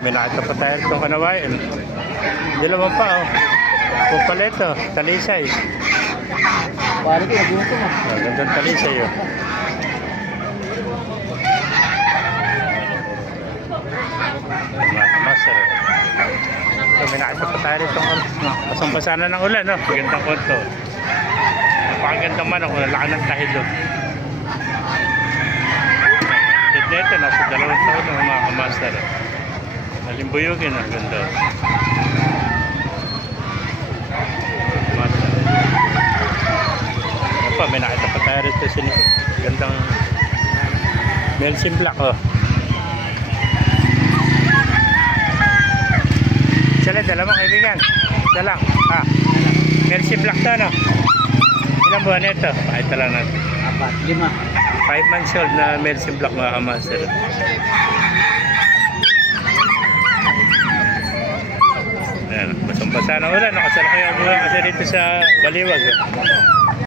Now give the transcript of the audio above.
May nakita pa tayo itong kanawain. Dalawa pa, oh. Pupaleto, talisay. Parang nagutom mo. Gandang talisay, oh. Master. So, may nakita pa tayo itong kasambasana ng ulan, no? Gandang konto. Napakagandang manok, laki ng tahidog. Ito, nasa 2 taon ng mga kamaster. Alimbuyugin, ang ganda. Master. Ano pa, may nakita pa tayo rito gandang Melsim Black, oh. Sala, dala mo kaibigan. Dala. Melsim Black to, no? Ilang buwan ito? Pakita lang natin. 5 months old na Melsim Black, mga kamaster. Ayan, basang-basa na ulan. Nakasalakay ang buwan kasi dito sa Baliwag.